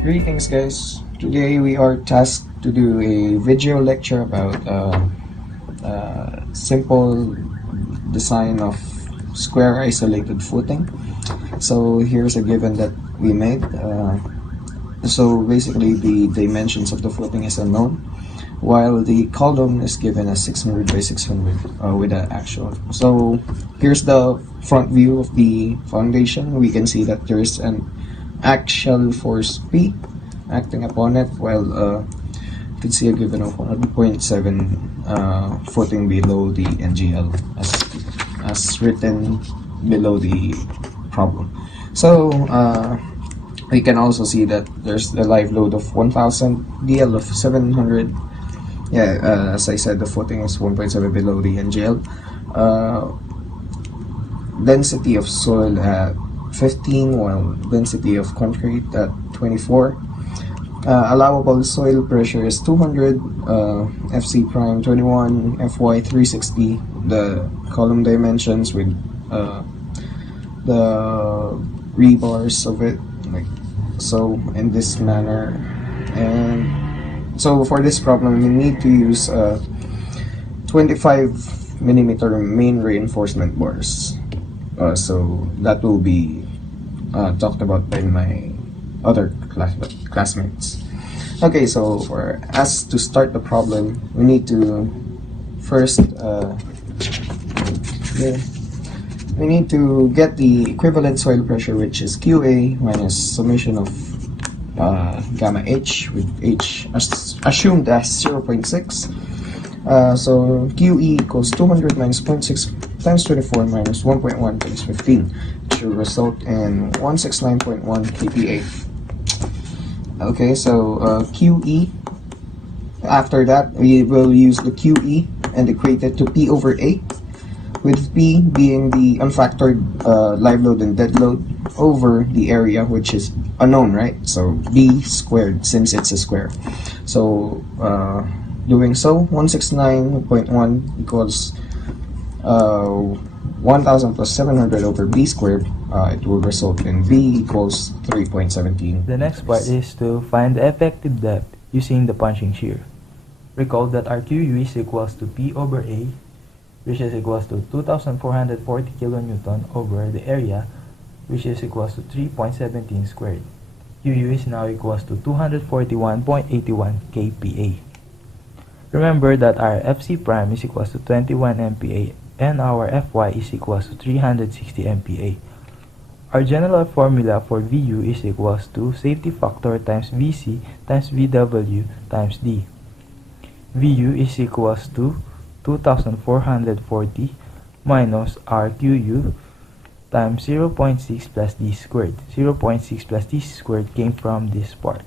Greetings guys, today we are tasked to do a video lecture about simple design of square isolated footing. So here's a given that we made. So basically the dimensions of the footing is unknown, while the column is given as 600 by 600 with the actual. So here's the front view of the foundation. We can see that there's an axial force P acting upon it, while you can see a given of 100.7 footing below the NGL as written below the problem. So we can also see that there's the live load of 1000, DL of 700. As I said, the footing is 1.7 below the NGL. Density of soil at 15, while density of concrete at 24. Allowable soil pressure is 200, FC prime 21, FY 360. The column dimensions with the rebars of it, like so, in this manner. And so for this problem, you need to use 25 millimeter main reinforcement bars. So that will be talked about by my other classmates. Okay, so for us to start the problem, we need to first we need to get the equivalent soil pressure, which is QA minus summation of gamma H, with H assumed as 0.6. So QE equals 200 minus 0.6 times 24 minus 1.1 times 15, which will result in 169.1 kPa. Okay, so QE, after that we will use the QE and equate it to P over A, with P being the unfactored live load and dead load over the area, which is unknown, right? So B squared, since it's a square. So doing so, 169.1 equals 1000 plus 700 over B squared. It will result in B equals 3.17. The next part is to find the effective depth using the punching shear. Recall that our QU is equals to P over A, which is equals to 2440 kilonewton over the area, which is equals to 3.17 squared. QU is now equals to 241.81 kPa. Remember that our FC prime is equals to 21 MPa and our Fy is equals to 360 MPa. Our general formula for Vu is equals to safety factor times Vc times Vw times D. Vu is equals to 2440 minus our Qu times 0.6 plus D squared. 0.6 plus D squared came from this part.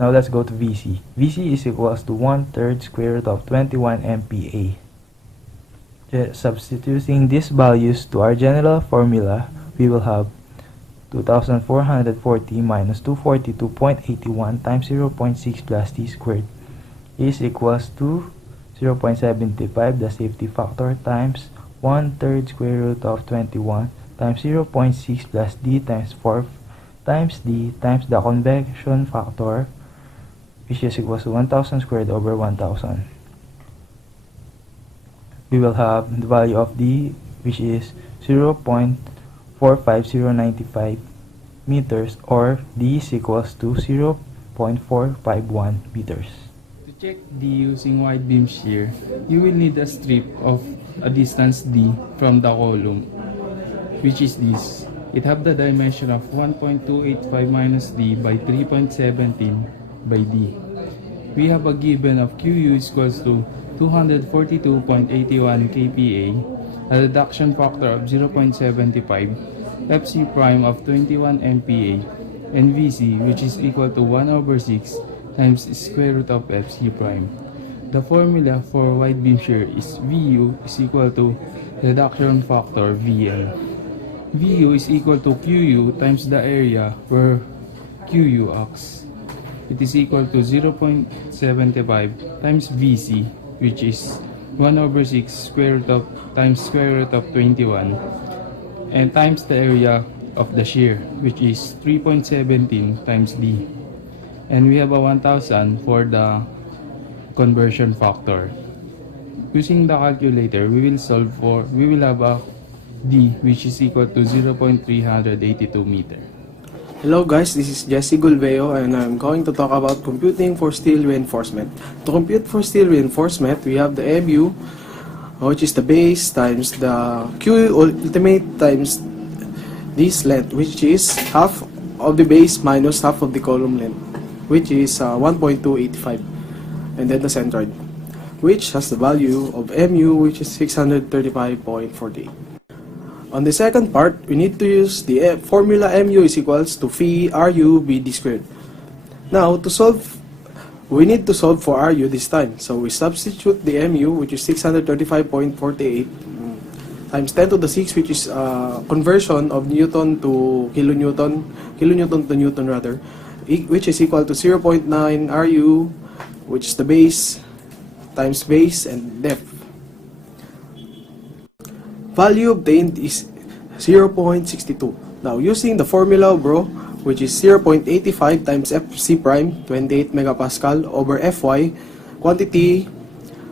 Now let's go to Vc. Vc is equals to 1/3 square root of 21 MPa. Substituting these values to our general formula, we will have 2440 minus 242.81 times 0.6 plus D squared is equals to 0.75, the safety factor, times 1/3 square root of 21 times 0.6 plus D times 4 times D times the convection factor, which is equals to 1000 squared over 1000. We will have the value of D, which is 0.45095 meters, or D is equals to 0.451 meters. To check D using wide beam shear, you will need a strip of a distance D from the column, which is this. It have the dimension of 1.285 minus D by 3.17 by D. We have a given of QU is equals to 242.81 kPa, a reduction factor of 0.75, FC prime of 21 MPa, and Vc, which is equal to 1/6 times square root of FC prime. The formula for wide beam shear is Vu is equal to reduction factor Vn. Vu is equal to Qu times the area where Qu acts. It is equal to 0.75 times Vc, which is 1/6 square root of times square root of 21, and times the area of the shear, which is 3.17 times D. And we have a 1000 for the conversion factor. Using the calculator, we will have a D which is equal to 0.382 meter. Hello guys, this is Jesse Gulveo and I'm going to talk about computing for steel reinforcement. To compute for steel reinforcement, we have the MU, which is the base, times the Q ultimate times this length, which is half of the base minus half of the column length, which is 1.285, and then the centroid, which has the value of MU, which is 635.48. On the second part, we need to use the formula MU is equals to phi RU BD squared. Now, we need to solve for RU this time. So we substitute the MU, which is 635.48, times 10 to the 6, which is conversion of Newton to kilonewton to Newton rather, which is equal to 0.9 RU, which is the base, times base and depth. Value obtained is 0.62. Now, using the formula of rho, which is 0.85 times Fc prime, 28 megapascal, over Fy, quantity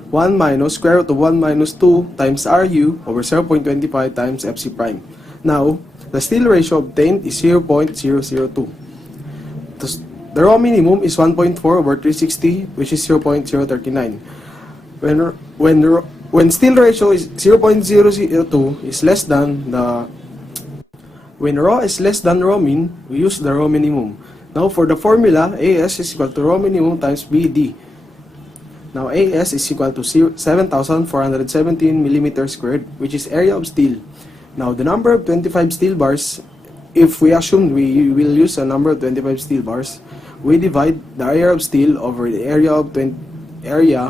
1 minus square root of 1 minus 2 times Ru over 0.25 times Fc prime. Now, the steel ratio obtained is 0.002. The rho minimum is 1.4 over 360, which is 0.039. When steel ratio is 0.002 is less than when rho is less than rho min, we use the rho minimum. Now for the formula, AS is equal to rho minimum times BD. Now AS is equal to 7,417 millimeters squared, which is area of steel. Now the number of 25 steel bars, if we assume we will use a number of 25 steel bars, we divide the area of steel over the area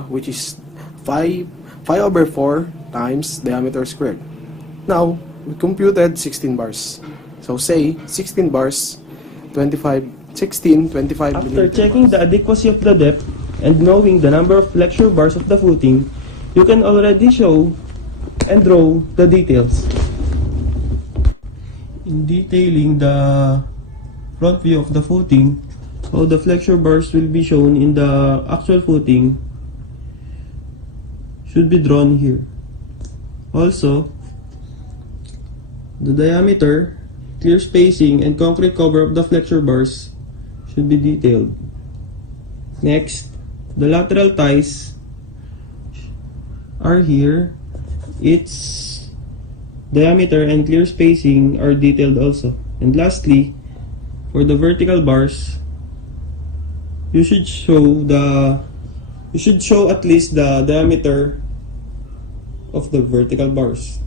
which is 5 over 4 times diameter squared. Now, we computed 16 bars. So say 16 bars, 25 After checking the adequacy of the depth and knowing the number of flexure bars of the footing, you can already show and draw the details. In detailing the front view of the footing, how the flexure bars will be shown in the actual footing should be drawn here. Also, the diameter, clear spacing, and concrete cover of the flexure bars should be detailed. Next, the lateral ties are here. Its diameter and clear spacing are detailed also. And lastly, for the vertical bars, you should show at least the diameter of the vertical bars.